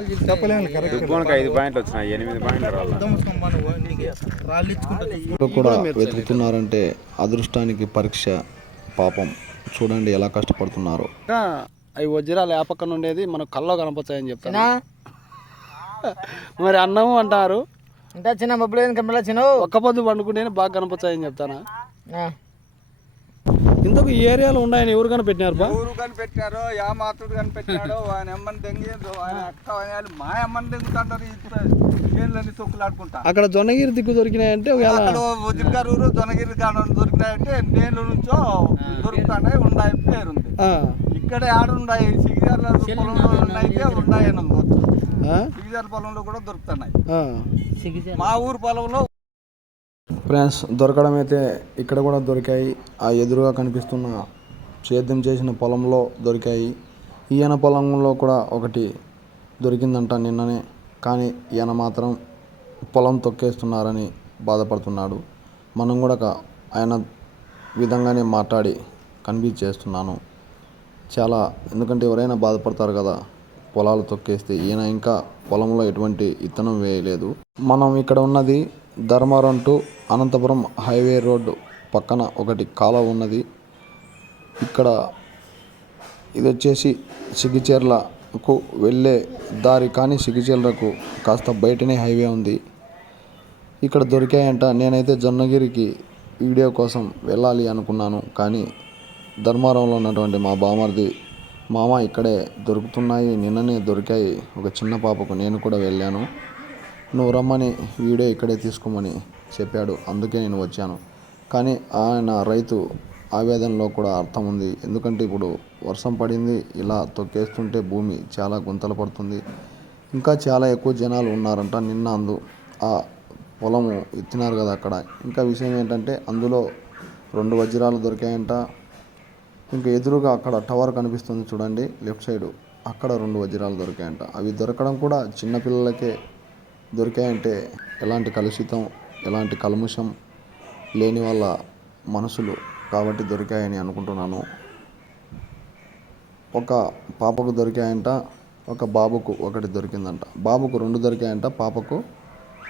ఐదు పాయింట్లు వచ్చినాయి ఎనిమిది పాయింట్లు కూడా వెతుకుతున్నారంటే అదృష్టానికి పరీక్ష పాపం. చూడండి ఎలా కష్టపడుతున్నారు. అవి వజ్రాలు ఆ పక్కన ఉండేది మనకు కల్లో కనపచ్చాయని చెప్తాను. మరి అన్నము అంటారు. ఇంకా చిన్న మబ్బులు ఏం కనపడలే చిన్న ఒక్క పొద్దు పండుకుంటేనే బాగా కనపచ్చాయని చెప్తానా? ఇంతకు ఈ ఏరియాలో ఉన్నాయని ఎవరు కనిపెట్టినారు బా? ఊరు కనిపెట్టారో యా మాతృడు కనిపెట్టాడో ఆయన అమ్మని దెంగేదో ఆయన అక్క ఆయన మా అమ్మని ఇప్పుడు ఏళ్ళని తొక్కులాడుకుంటా. అక్కడ జొన్నగిరి దిక్కు దొరికినాయంటే అక్కడ వదిలిగారు ఊరు దొనగిరి కాడ దొరికినాయంటే నేను నుంచో దొరుకుతాయి ఉన్నాయి పేరుంది. ఇక్కడ ఆడున్నాయి సిగిజార్ల పొలంలో ఉన్నాయితే ఉన్నాయని అనుకోవచ్చు సిగిజార్ పొలంలో కూడా దొరుకుతున్నాయి. ఆ. మా ఊరు పొలంలో ఫ్రెండ్స్ దొరకడం అయితే ఇక్కడ కూడా దొరికాయి. ఆ ఎదురుగా కనిపిస్తున్న సేద్యం చేసిన పొలంలో దొరికాయి. ఈయన పొలంలో కూడా ఒకటి దొరికిందంట నిన్ననే. కానీ ఈయన మాత్రం పొలం తొక్కేస్తున్నారని బాధపడుతున్నాడు. మనం కూడా ఆయన విధంగానే మాట్లాడి కన్విన్స్ చేస్తున్నాను చాలా ఎందుకంటే ఎవరైనా బాధపడతారు కదా పొలాలు తొక్కేస్తే ఈయన ఇంకా పొలంలో ఎటువంటి ఇత్తనం వేయలేదు. మనం ఇక్కడ ఉన్నది Dharmaram to Anantapuram highway road పక్కన ఒకటి కాలువ ఉన్నది. ఇక్కడ ఇది వచ్చేసి సిగిచేర్లకు వెళ్ళే దారి కానీ సిగిచేర్లకు కాస్త బయటనే హైవే ఉంది. ఇక్కడ దొరికాయంట. నేనైతే జొన్నగిరికి వీడియో కోసం వెళ్ళాలి అనుకున్నాను. కానీ ధర్మారంలో ఉన్నటువంటి మా బామర్ది మామ ఇక్కడే దొరుకుతున్నాయి. నిన్ననే దొరికాయి. ఒక చిన్న పాపకు నేను కూడా వెళ్ళాను. నువ్వు రమ్మని వీడియో ఇక్కడే తీసుకోమని చెప్పాడు. అందుకే నేను వచ్చాను. కానీ ఆయన రైతు ఆవేదనలో కూడా అర్థం ఉంది. ఎందుకంటే ఇప్పుడు వర్షం పడింది ఇలా తొక్కేస్తుంటే భూమి చాలా గుంతలు పడుతుంది. ఇంకా చాలా ఎక్కువ జనాలు ఉన్నారంట నిన్న అందు. ఆ పొలము ఎత్తినారు కదా అక్కడ. ఇంకా విషయం ఏంటంటే అందులో రెండు వజ్రాలు దొరికాయంట. ఇంకా ఎదురుగా అక్కడ టవర్ కనిపిస్తుంది చూడండి లెఫ్ట్ సైడ్. అక్కడ రెండు వజ్రాలు దొరికాయంట. అవి దొరకడం కూడా చిన్నపిల్లలకే దొరికాయంటే ఎలాంటి కలుషితం? ఎలాంటి కల్ముషం లేని వాళ్ళ మనసులు కాబట్టి దొరికాయని అనుకుంటున్నాను. ఒక పాపకు దొరికాయంట ఒక బాబుకు ఒకటి దొరికిందంట. బాబుకు రెండు దొరికాయంట పాపకు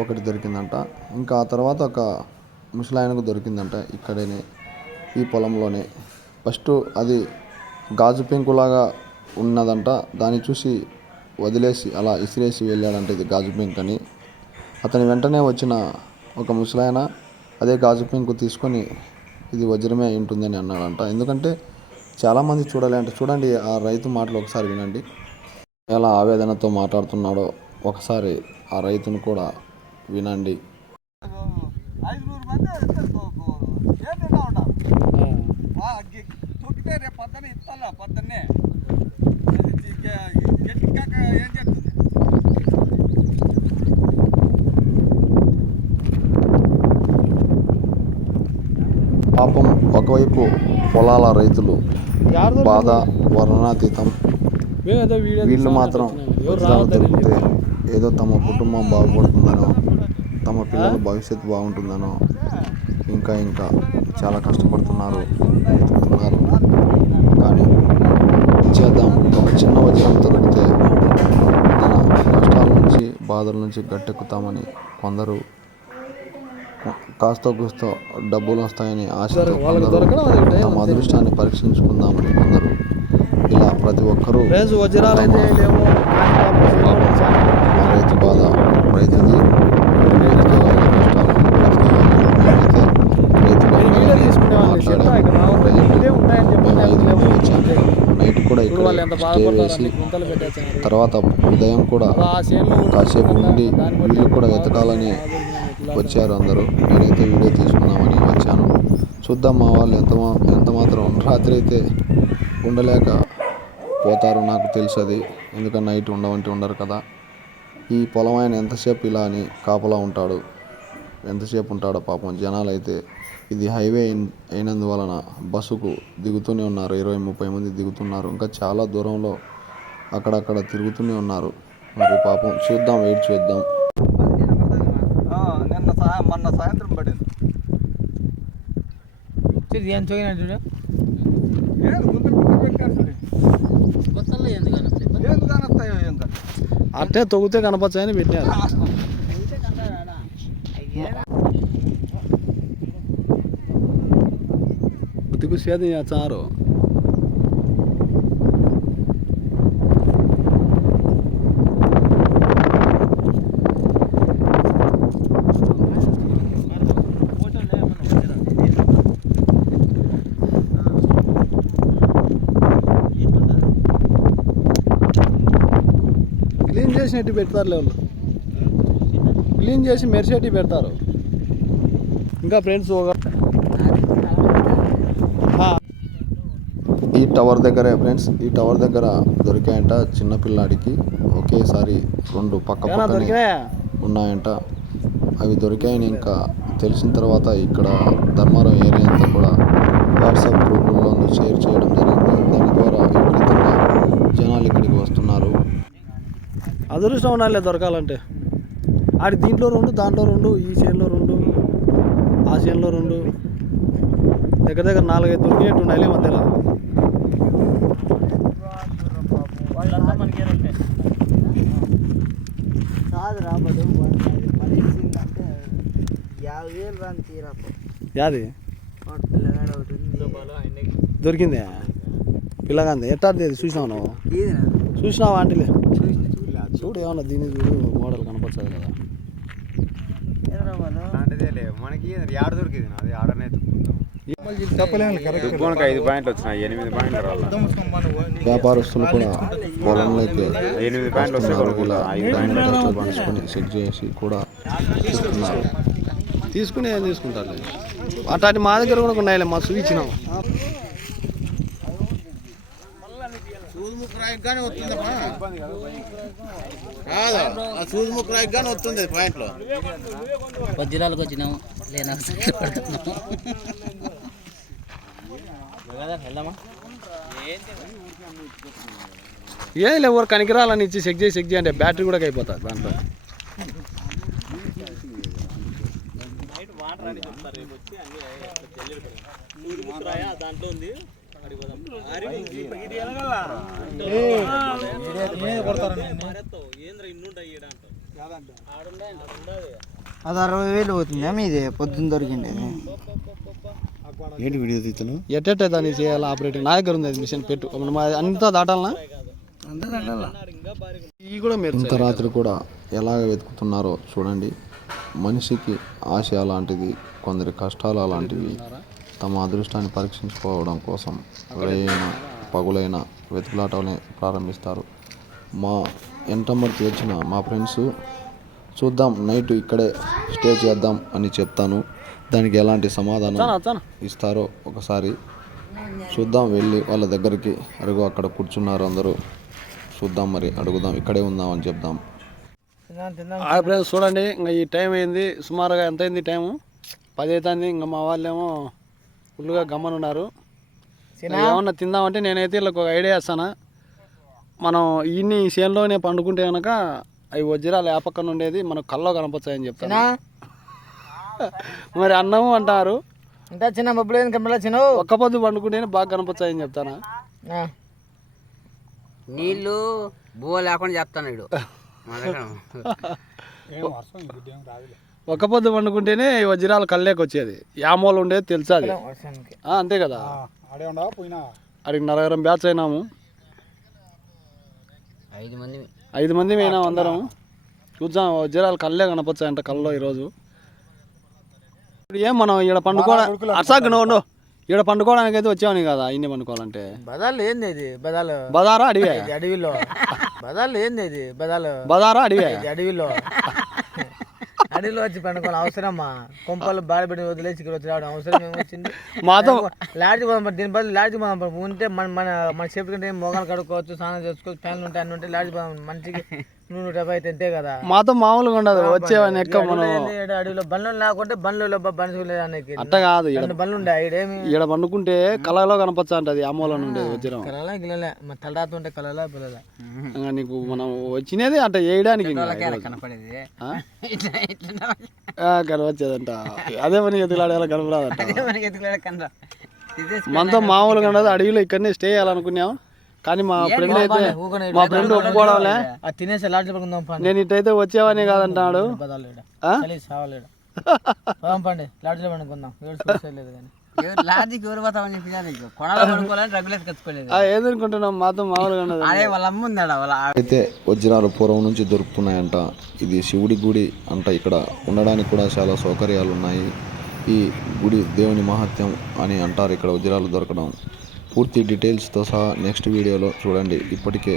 ఒకటి దొరికిందంట. ఇంకా ఆ తర్వాత ఒక ముసలాయనకు దొరికిందంట ఇక్కడనే ఈ పొలంలోనే. ఫస్ట్ అది గాజు పెంకులాగా ఉన్నదంట. దాన్ని చూసి వదిలేసి అలా ఇసిరేసి వెళ్ళాడంట ఇది గాజు పెంక్ అని అతని వెంటనే వచ్చిన ఒక ముసలాయన అదే గాజు పెంకు తీసుకొని ఇది వజ్రమే ఉంటుందని అన్నాడంట. ఎందుకంటే చాలామంది చూడాలి అంటే చూడండి ఆ రైతు మాటలు ఒకసారి వినండి. ఎలా ఆవేదనతో మాట్లాడుతున్నాడో ఒకసారి ఆ రైతును కూడా వినండి. ఐదుగురు రేపు పొద్దున్నే ఏం చెప్తుంది పాపం ఒకవైపు పొలాల రైతులు బాధ వర్ణనాతీతం వీళ్ళు మాత్రం దొరికితే ఏదో తమ కుటుంబం బాగుపడుతుందనో తమ పిల్లల భవిష్యత్తు బాగుంటుందనో ఇంకా ఇంకా చాలా కష్టపడుతున్నారు వెతుకుతున్నారు. కానీ చేద్దాం. ఒక చిన్న వజ్రం దొరికితే తన కష్టాల నుంచి బాధల నుంచి గట్టెక్కుతామని కొందరు కాస్త కూస్తో డబ్బులు వస్తాయని ఆశతో తమ అదృష్టాన్ని పరీక్షించుకుందామని కొందరు ఇలా ప్రతి ఒక్కరూ రైతు బాధ రైతుది. నైట్ కూడా ఇక్కడ స్టే వేసి తర్వాత ఉదయం కూడా కాసేపు ఉండి వీళ్ళు కూడా వెతకాలని వచ్చారు అందరూ. నేనైతే వీడియో తీసుకుందామని వచ్చాను. చూద్దాం మా వాళ్ళు ఎంత ఎంత మాత్రం రాత్రి అయితే ఉండలేక పోతారు నాకు తెలుసు అది ఎందుకంటే నైట్ ఉండవంటి ఉండరు కదా. ఈ పొలం ఆయన ఎంతసేపు ఇలా అని కాపలా ఉంటాడు. ఎంతసేపు ఉంటాడో పాపం జనాలు అయితే ఇది హైవే అయినందువలన బస్సుకు దిగుతూనే ఉన్నారు. ఇరవై ముప్పై మంది దిగుతున్నారు. ఇంకా చాలా దూరంలో అక్కడక్కడ తిరుగుతూనే ఉన్నారు. మరి పాపం చూద్దాం వెయిట్ చూద్దాం. మొన్న సాయంత్రం పడింది. చూడు ఏం చూడు. అట్టే తొగితే కనపచ్చాయని పెట్టారు. ఉతికు సేద చారు క్లీన్ చేసినట్టు పెడతారు వాళ్ళు. క్లీన్ చేసి మెరిసేటి పెడతారు. ఇంకా ఫ్రెండ్స్ ఒక ఈ టవర్ దగ్గరే ఫ్రెండ్స్ ఈ టవర్ దగ్గర దొరికాయంట చిన్న పిల్లాడికి. ఒకేసారి రెండు పక్క పక్కనే ఉన్నాయంట. అవి దొరికాయని ఇంకా తెలిసిన తర్వాత ఇక్కడ ధర్మారం ఏరియా అంతా కూడా అదృష్టం ఉండాలి దొరకాలంటే. ఆడి దీంట్లో రెండు దాంట్లో రెండు ఈ చేనులో రెండు ఆ చేనులో రెండు. దగ్గర దగ్గర నాలుగైదు దొరికినట్టు ఉండాలి మధ్యలో. యాది. దొరికింది? పిల్లగాంది? ఎట్టాది అది? చూసినావు నువ్వు? చూసినావా ఆంటీలే? చూసిన. చూడలే. చూడు ఏమన్నా దీని చూడు మోడల్ కనపచ్చదు కదా? మనకి ఆడ దొరికింది? అది ఆడనే ఐదు పాయింట్లు వచ్చినాయి. ఎనిమిది పాయింట్లు రావాలి వ్యాపారస్తులు కూడా పొలంలోకి ఎనిమిది పాయింట్లు వస్తే వస్తున్నారు. కొడుకులు ఇలా ఐదు పాయింట్లు పంచుకొని చెక్ చేసి కూడా ఇస్తున్నారు. తీసుకుని ఏం తీసుకుంటారు? అట్లాంటి మా దగ్గర కూడా ఉన్నాయిలే మా చూపించినాం జిల్లాలకు వచ్చినాము. లేనా ఏం లేవు ఎవరు కనికిరాలని ఇచ్చి చెక్ చేసి చెక్ చేయండి బ్యాటరీ కూడా అయిపోతుంది దాంట్లో. అది అరవై వేలు పోతుందా మీది పొద్దున్న దొరికింది ఏంటి వీడియో తీతను ఎట్టెట్ట దాన్ని చేయాలి? ఆపరేటింగ్ నా దగ్గర ఉంది అది మిషన్ పెట్టు. అంతా దాటాలనా? ఇవి కూడా మీరు ఇంత రాత్రి కూడా ఎలాగ వెతుకుతున్నారో చూడండి. మనిషికి ఆశ అలాంటిది కొందరి కష్టాలు అలాంటివి తమ అదృష్టాన్ని పరీక్షించుకోవడం కోసం రేయైన పగులైన వెతుకులాటనే ప్రారంభిస్తారు. మా ఎంటమ్మడికి వచ్చిన మా ఫ్రెండ్స్ చూద్దాం నైట్ ఇక్కడే స్టే చేద్దాం అని చెప్తాను. దానికి ఎలాంటి సమాధానం ఇస్తారో ఒకసారి చూద్దాం. వెళ్ళి వాళ్ళ దగ్గరికి అరుగు అక్కడ కూర్చున్నారు అందరూ. చూద్దాం మరి అడుగుదాం ఇక్కడే ఉందాం అని చెప్దాం. చూడండి ఇంకా ఈ టైం అయింది. సుమారుగా ఎంత అయింది టైము? పది అవుతుంది ఇంకా మా వాళ్ళేమో ఫుల్గా గమ్మనున్నారు ఏమన్నా తిందామంటే నేనైతే వీళ్ళకి ఒక ఐడియా ఇస్తాను. మనం ఇన్ని చేనులోనే పండుకుంటే కనుక అవి వజ్రాలు ఆ పక్కన ఉండేది మనకు కల్లో కనపచ్చాయని చెప్తాను. మరి అన్నము అంటారు. ఇంత చిన్న మబ్బులు ఏం కనపడలే చిన్న ఒక్క పొద్దు పండుకుంటేనే బాగా కనపచ్చాయని చెప్తాను? నీళ్ళు బువ్వ లేకుండా చెప్తాను వీడు. ఒక్క పొద్దు పండుకుంటేనే ఈ వజ్రాలు కళ్ళేకి వచ్చేది. యామోలు ఉండేది తెలుసు అది అంతే కదా. అడిగి నలుగురం బ్యాచ్ అయినాము. ఐదు మంది. ఐదు మంది అందరం. చూద్దాం వజ్రాలు కళ్ళే కనపచ్చాయంట కల్లో ఈరోజు ఇప్పుడు ఏం మనం ఈడ పండుకోవడం అసాగు నువ్వు నువ్వు ఈడ పండుకోవడానికి అయితే వచ్చావని కదా ఇన్ని పండుకోవాలంటే. బదాలు ఏంది ఇది? బదాలు బదారా అడివే అడవిలో. బదాలు ఏంది ఇది? బదాలు బదారా అడివే అడవిలో. అడవిలో వచ్చి పండుకోవాలి. అవసరమా? కొంపలు బాడి పెట్టి వదిలేసి ఇక్కడ వచ్చి రావడం అవసరం ఏమొచ్చింది మాతో లాడ్జ్ పోదాం దీని బదులు లాడ్జ్ పోదాం. ఉంటే మన మన మన సేఫ్టీ కంటే మొగాలు కడుక్కోవచ్చు స్నానం చేసుకోవచ్చు ఫ్యాన్లు ఉంటాయి అన్ని ఉంటాయి లాడ్జ్ పోదాం. మనిషికి నూనె నూట యాభై అయితే అంతే కదా. మాతో మామూలుగా ఉండదు వచ్చేవని ఎక్క మనం అడవిలో బండ్లు లేకుంటే బండ్లు బండ్లు అన్నకి అట్ట కాదు బండ్లు ఉండే ఈడేమి? ఈడ పండుకుంటే కళలో కనపచ్చా అంటది అమ్మలో ఉండేది వజ్రం కలలా గిలలే మన తలరాత ఉంటే కలలా పిల్లల. ఇంకా నీకు మనం వచ్చినది అట్ట వేయడానికి. కనపడేది. కనపచ్చేదంట అదే మనకి కనరా ఇదే మనతో మామూలుగా ఉండదు అడవిలో ఇక్కడనే స్టే చేయాలనుకున్నాం కానీ మా ఫ్రెండ్ అయితే మా ఫ్రెండ్ ఒప్పుకోవడంలే ఆ తినేసి లాడ్జ్ పడుకుందాం పండి. నేను ఇటైతే వచ్చేవాని కాదంటున్నాడు పండి లాడ్జ్లో పండుకుందాం లేదు కానీ. అయితే వజ్రాలు పూర్వం నుంచి దొరుకుతున్నాయంట. ఇది శివుడి గుడి అంట ఇక్కడ. ఉండడానికి కూడా చాలా సౌకర్యాలు ఉన్నాయి ఈ గుడి దేవుని మహత్యం అని అంటారు ఇక్కడ వజ్రాలు దొరకడం. పూర్తి డీటెయిల్స్తో సహా నెక్స్ట్ వీడియోలో చూడండి. ఇప్పటికే